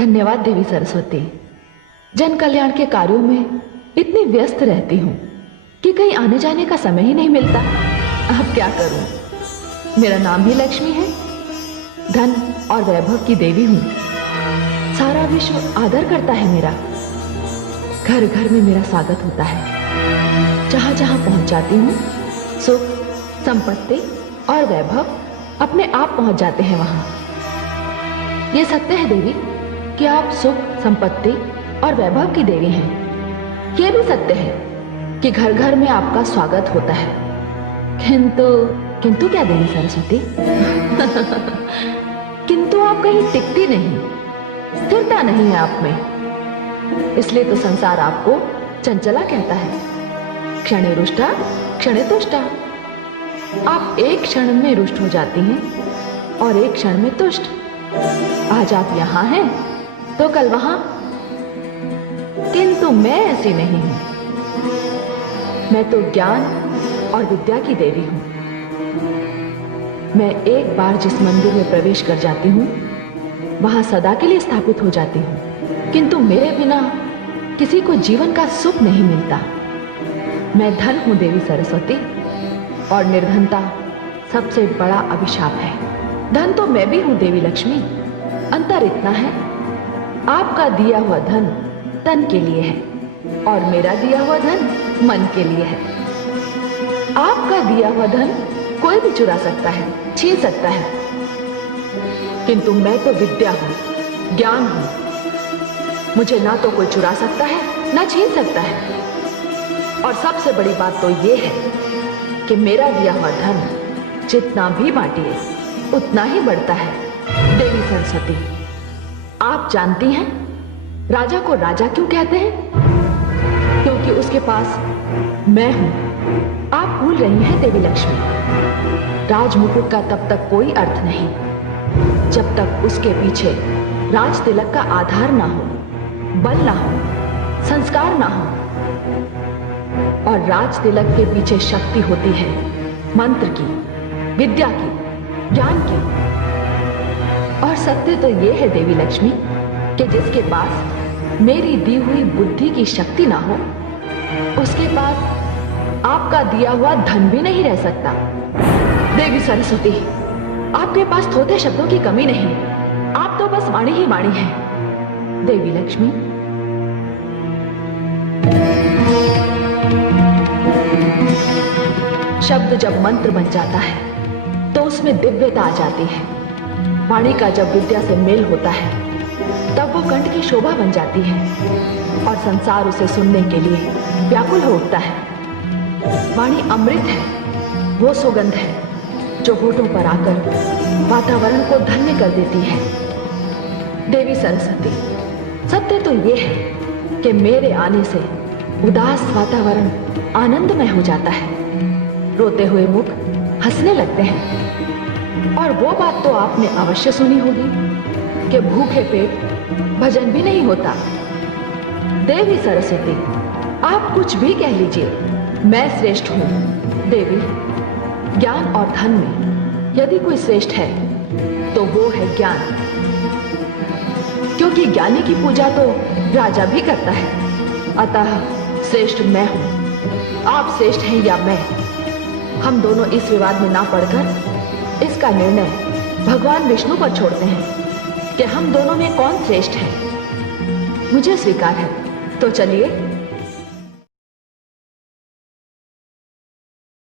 धन्यवाद देवी सरस्वती। जन कल्याण के कार्यों में इतनी व्यस्त रहती हूँ कि कहीं आने जाने का समय ही नहीं मिलता। अब क्या करूं? मेरा नाम ही लक्ष्मी है, धन और वैभव की देवी हूँ। सारा विश्व आदर करता है मेरा। घर घर में मेरा स्वागत होता है। जहां जहां पहुंच जाती हूँ, सुख, संपत्ति और वैभव अपने आप पहुंच जाते हैं वहां। ये सत्य है देवी कि आप सुख, संपत्ति और वैभव की देवी हैं। ये भी सत्य है कि घर घर में आपका स्वागत होता है। किंतु क्या देवी सरस्वती? किंतु आप कहीं टिकती नहीं, स्थिरता नहीं है आप में। इसलिए तो संसार आपको चंचला कहता है। क्षणे रुष्टा क्षणे तुष्टा। आप एक क्षण में रुष्ट हो जाती हैं और एक क्षण में तुष्ट। आज आप यहां हैं तो कल वहां। किंतु मैं ऐसी नहीं हूं। मैं तो ज्ञान और विद्या की देवी हूं। मैं एक बार जिस मंदिर में प्रवेश कर जाती हूं, वहां सदा के लिए स्थापित हो जाती हूं। किंतु मेरे बिना किसी को जीवन का सुख नहीं मिलता। मैं धन हूं देवी सरस्वती, और निर्धनता सबसे बड़ा अभिशाप है। धन तो मैं भी हूं देवी लक्ष्मी। अंतर इतना है, आपका दिया हुआ धन तन के लिए है और मेरा दिया हुआ धन मन के लिए है। आपका दिया हुआ धन कोई भी चुरा सकता है, छीन सकता है, किंतु मैं तो विद्या हूं, ज्ञान हूं। मुझे ना तो कोई चुरा सकता है, ना छीन सकता है। और सबसे बड़ी बात तो यह है कि मेरा दिया हुआ धन जितना भी बांटिए उतना ही बढ़ता है। देवी सरस्वती, आप जानती हैं राजा को राजा क्यों कहते हैं? क्योंकि उसके पास मैं हूं। आप भूल रही हैं देवी लक्ष्मी, राजमुकुट का तब तक कोई अर्थ नहीं जब तक उसके पीछे राज तिलक का आधार ना हो, बल ना हो, संस्कार ना हो। और राज तिलक के पीछे शक्ति होती है मंत्र की, विद्या की, ज्ञान की। और सत्य तो यह है देवी लक्ष्मी कि जिसके पास मेरी दी हुई बुद्धि की शक्ति ना हो, उसके पास आपका दिया हुआ धन भी नहीं रह सकता। देवी सरस्वती, आपके पास थोथे शब्दों की कमी नहीं, आप तो बस वाणी ही वाणी हैं। देवी लक्ष्मी, शब्द जब मंत्र बन जाता है तो उसमें दिव्यता आ जाती है। वाणी का जब विद्या से मेल होता है तब वो कंठ की शोभा बन जाती है और संसार उसे सुनने के लिए व्याकुल हो उठता है। वाणी अमृत है, वो सुगंध है जो होठों पर आकर वातावरण को धन्य कर देती है। देवी सरस्वती, सत्य तो ये है कि मेरे आने से उदास वातावरण आनंदमय हो जाता है। रोते हुए मुख हंसने लगते हैं। और वो बात तो आपने अवश्य सुनी होगी कि भूखे पेट भजन भी नहीं होता। देवी सरस्वती, आप कुछ भी कह लीजिए, मैं श्रेष्ठ हूं। देवी, ज्ञान और धन में यदि कोई श्रेष्ठ है तो वो है ज्ञान, क्योंकि ज्ञानी की पूजा तो राजा भी करता है। अतः श्रेष्ठ मैं हूं। आप श्रेष्ठ हैं या मैं, हम दोनों इस विवाद में ना पड़कर इसका निर्णय भगवान विष्णु पर छोड़ते हैं कि हम दोनों में कौन श्रेष्ठ है। मुझे स्वीकार है, तो चलिए